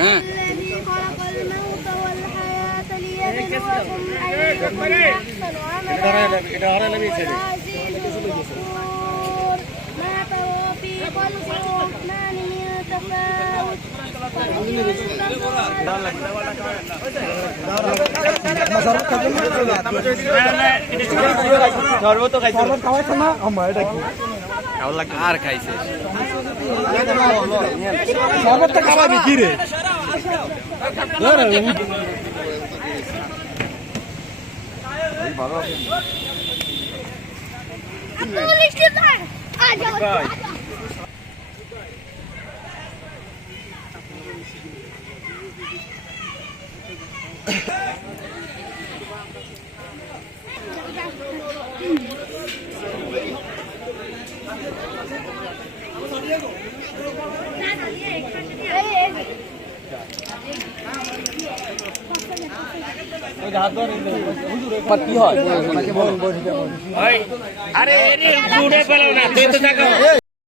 হ্যাঁ الذي خلق الموت والحياة ليبلوكم أيكم أحسن عملا وهو العزيز الغفور ما ترى في خلق الرحمن من تفاوت আর খাইছে শরবতটা খাওয়াবি কি রে Diego. जाओ কি হয় আরে দূরে পেলাম না তুই তো টাকা